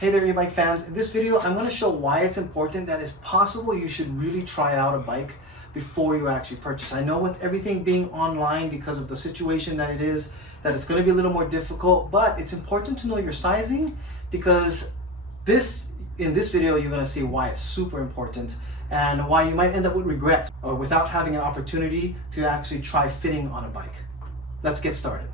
Hey there, e-bike fans. In this video, I'm going to show why it's important that it's possible you should really try out a bike before you actually purchase. I know with everything being online because of the situation that it is, that it's going to be a little more difficult, but it's important to know your sizing because in this video, you're going to see why it's super important and why you might end up with regrets or without having an opportunity to actually try fitting on a bike. Let's get started.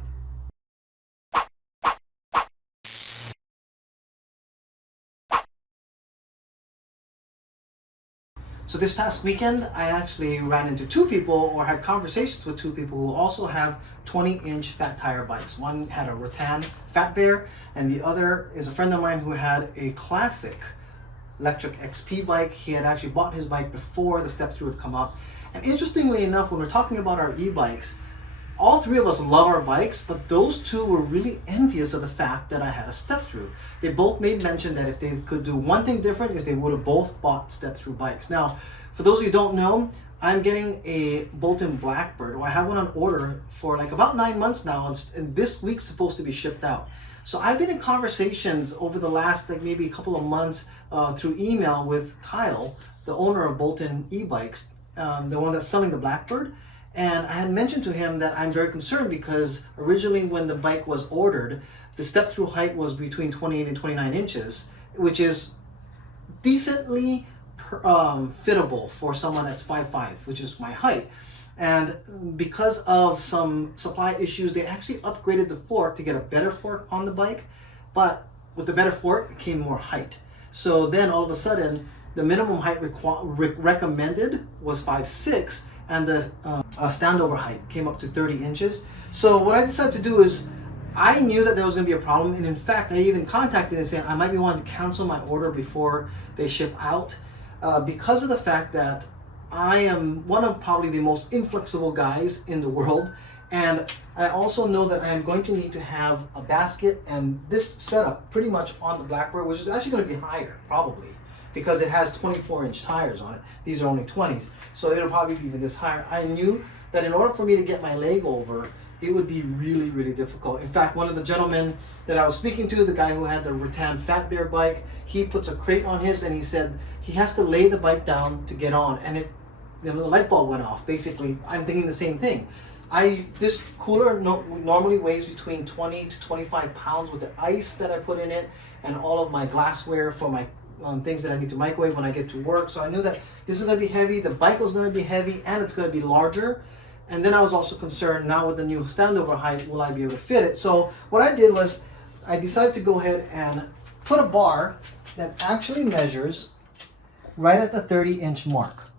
So this past weekend, I actually ran into two people or had conversations with two people who also have 20-inch fat tire bikes. One had a rattan Fat Bear, and the other is a friend of mine who had a classic electric XP bike. He had actually bought his bike before the Step-thru had come up. And interestingly enough, when we're talking about our e-bikes, all three of us love our bikes, but those two were really envious of the fact that I had a Step-thru. They both made mention that if they could do one thing different is they would have both bought Step-thru bikes. Now, for those of you who don't know, I'm getting a Bolton Blackbird, or I have one on order for like about 9 months now, and this week's supposed to be shipped out. So I've been in conversations over the last like maybe a couple of months through email with Kyle, the owner of Bolton e-bikes, the one that's selling the Blackbird. And I had mentioned to him that I'm very concerned because originally when the bike was ordered, the Step-thru height was between 28 and 29 inches, which is decently fittable for someone that's 5'5", which is my height. And because of some supply issues, they actually upgraded the fork to get a better fork on the bike. But with the better fork came more height. So then all of a sudden, the minimum height recommended was 5'6", and the standover height came up to 30 inches. So what I decided to do is, I knew that there was going to be a problem, and in fact, I even contacted them saying I might be wanting to cancel my order before they ship out, because of the fact that I am one of probably the most inflexible guys in the world, and I also know that I am going to need to have a basket and this setup pretty much on the Blackbird, which is actually going to be higher, probably, because it has 24-inch tires on it. These are only 20s, so it'll probably be even this higher. I knew that in order for me to get my leg over, it would be really, really difficult. In fact, one of the gentlemen that I was speaking to, the guy who had the rattan Fat Bear bike, he puts a crate on his, and he said he has to lay the bike down to get on, and the light bulb went off. Basically, I'm thinking the same thing. This cooler normally weighs between 20 to 25 pounds with the ice that I put in it and all of my glassware for my things that I need to microwave when I get to work. So I knew that this is going to be heavy, the bike was going to be heavy, and it's going to be larger. And then I was also concerned, now with the new standover height, will I be able to fit it? So what I did was I decided to go ahead and put a bar that actually measures right at the 30-inch mark.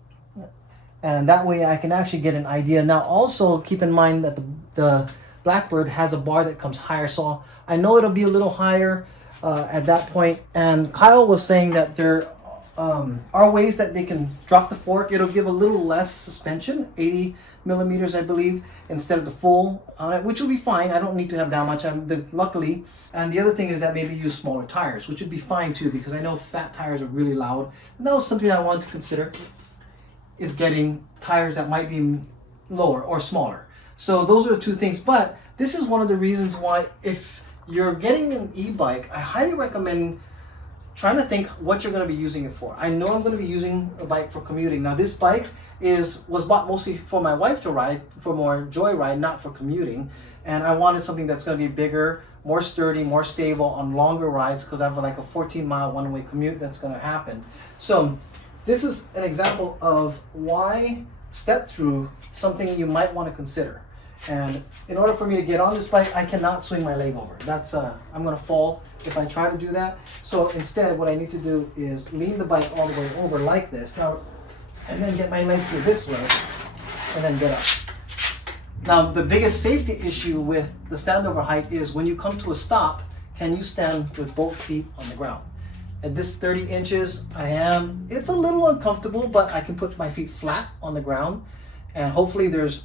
And that way I can actually get an idea. Now also keep in mind that the Blackbird has a bar that comes higher, so I know it'll be a little higher at that point. And Kyle was saying that there are ways that they can drop the fork. It'll give a little less suspension, 80 millimeters I believe, instead of the full on it, which will be fine. I don't need to have that much, luckily. And the other thing is that maybe use smaller tires, which would be fine too, because I know fat tires are really loud. And that was something I wanted to consider, is getting tires that might be lower or smaller. So those are the two things. But this is one of the reasons why, if you're getting an e-bike, I highly recommend trying to think what you're going to be using it for. I know I'm going to be using a bike for commuting. Now this bike was bought mostly for my wife to ride, for more joyride, not for commuting. And I wanted something that's going to be bigger, more sturdy, more stable on longer rides, because I have like a 14-mile one-way commute that's going to happen. So this is an example of why Step-thru, something you might want to consider. And in order for me to get on this bike, I cannot swing my leg over. That's I'm going to fall if I try to do that. So instead, what I need to do is lean the bike all the way over like this. Now, and then get my leg through this way, and then get up. Now, the biggest safety issue with the standover height is when you come to a stop, can you stand with both feet on the ground? At this 30 inches, it's a little uncomfortable, but I can put my feet flat on the ground, and hopefully there's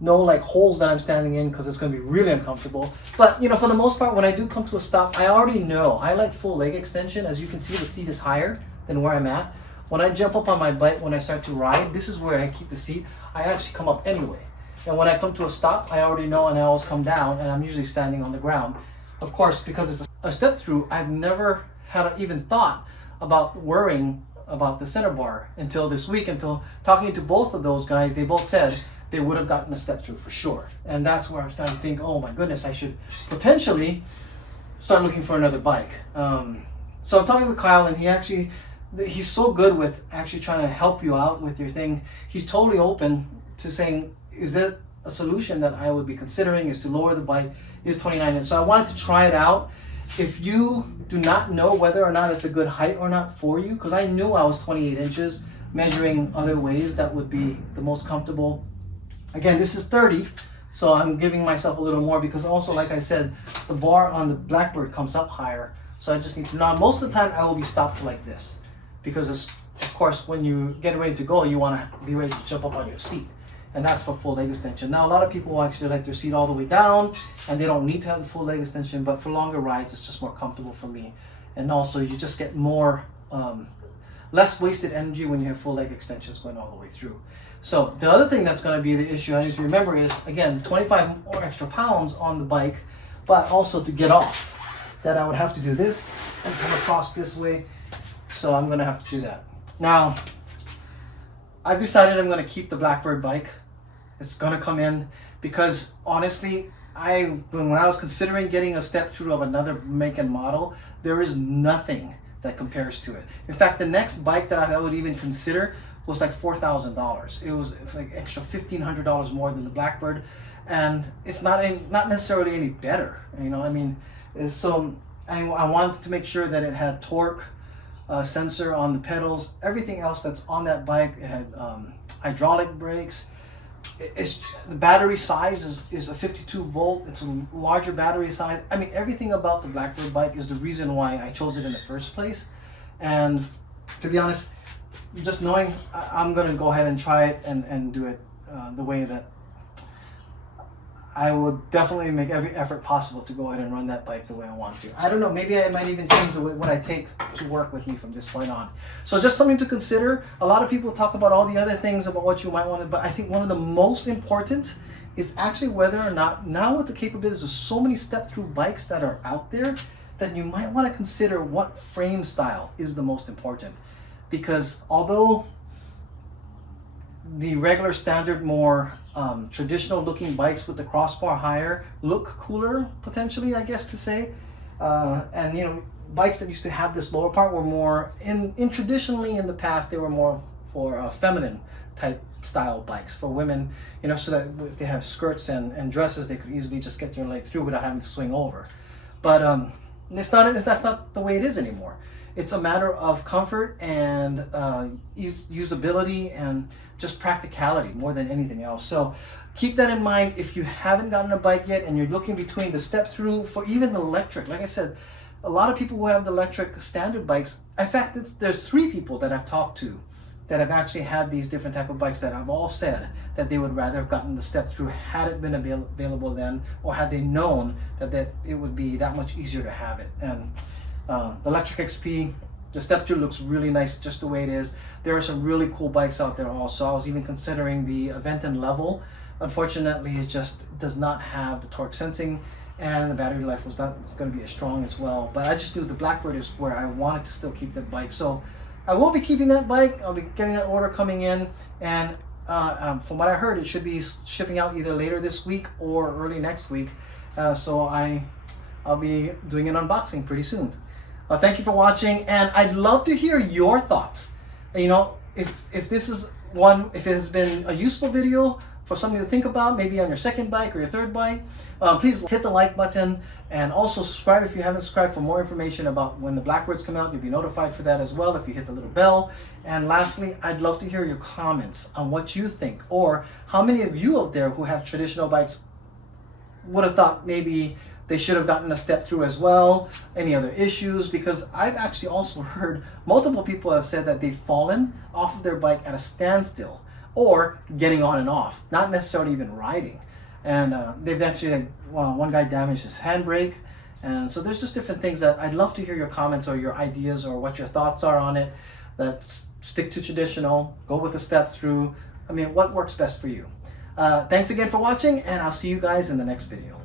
no like holes that I'm standing in, because it's going to be really uncomfortable. But you know, for the most part, when I do come to a stop, I already know I like full leg extension. As you can see, the seat is higher than where I'm at. When I jump up on my bike, when I start to ride, this is where I keep the seat. I actually come up anyway. And when I come to a stop, I already know, and I always come down, and I'm usually standing on the ground. Of course, because it's a Step-thru, I've never had even thought about worrying about the center bar until this week, until talking to both of those guys. They both said they would have gotten a Step-thru for sure. And that's where I started to think, oh my goodness, I should potentially start looking for another bike. So I'm talking with Kyle, and he's so good with actually trying to help you out with your thing. He's totally open to saying, is that a solution that I would be considering, is to lower the bike, is 29 inches. So I wanted to try it out. If you do not know whether or not it's a good height or not for you, because I knew I was 28 inches, measuring other ways that would be the most comfortable. Again, this is 30, so I'm giving myself a little more because also, like I said, the bar on the Blackbird comes up higher. So I just need to know. Most of the time I will be stopped like this because of course when you get ready to go, you want to be ready to jump up on your seat. And that's for full leg extension. Now, a lot of people will actually like their seat all the way down, and they don't need to have the full leg extension, but for longer rides, it's just more comfortable for me. And also, you just get more, less wasted energy when you have full leg extensions going all the way through. So the other thing that's going to be the issue I need to remember is, again, 25 more extra pounds on the bike, but also to get off, that I would have to do this and come across this way. So I'm going to have to do that. Now, I've decided I'm going to keep the Blackbird bike. It's going to come in because honestly, when I was considering getting a Step-thru of another make and model, there is nothing that compares to it. In fact, the next bike that I would even consider was like $4,000. It was like extra $1,500 more than the Blackbird, and it's not necessarily any better. You know, I mean, so I wanted to make sure that it had torque sensor on the pedals, everything else that's on that bike. It had hydraulic brakes. The battery size is a 52 volt. It's a larger battery size. I mean, everything about the Blackbird bike is the reason why I chose it in the first place. And to be honest, just knowing I'm going to go ahead and try it and do it the way that I will definitely make every effort possible to go ahead and run that bike the way I want to. I don't know, maybe I might even change the way what I take to work with me from this point on. So just something to consider. A lot of people talk about all the other things about what you might want to, but I think one of the most important is actually whether or not, now with the capabilities of so many Step-thru bikes that are out there, that you might want to consider what frame style is the most important. Because although the regular standard, more traditional looking bikes with the crossbar higher look cooler, potentially, I guess to say, and you know, bikes that used to have this lower part were more traditionally in the past, they were more for feminine type style bikes for women, you know, so that if they have skirts and dresses, they could easily just get your leg through without having to swing over. But that's not the way it is anymore. It's a matter of comfort and usability and just practicality more than anything else. So keep that in mind if you haven't gotten a bike yet and you're looking between the Step-thru for even the electric. Like I said, a lot of people who have the electric standard bikes, in fact, there's 3 people that I've talked to that have actually had these different type of bikes that have all said that they would rather have gotten the Step-thru had it been available then, or had they known that it would be that much easier to have it. And the electric XP, the Step-thru looks really nice just the way it is. There are some really cool bikes out there also. I was even considering the Aventon Level. Unfortunately, it just does not have the torque sensing, and the battery life was not going to be as strong as well. But I just knew the Blackbird is where I wanted to still keep that bike. So I will be keeping that bike. I'll be getting that order coming in, and from what I heard, it should be shipping out either later this week or early next week. So I'll be doing an unboxing pretty soon. Thank you for watching, and I'd love to hear your thoughts. You know, if this is if it has been a useful video for something to think about, maybe on your second bike or your third bike, please hit the like button, and also subscribe if you haven't subscribed for more information about when the Blackbirds come out. You'll be notified for that as well if you hit the little bell. And lastly, I'd love to hear your comments on what you think, or how many of you out there who have traditional bikes would have thought maybe they should have gotten a Step-thru as well. Any other issues? Because I've actually also heard multiple people have said that they've fallen off of their bike at a standstill, or getting on and off, not necessarily even riding. And they've actually, one guy damaged his handbrake. And so there's just different things that I'd love to hear your comments or your ideas or what your thoughts are on it. Let's stick to traditional, go with the Step-thru. I mean, what works best for you? Thanks again for watching, and I'll see you guys in the next video.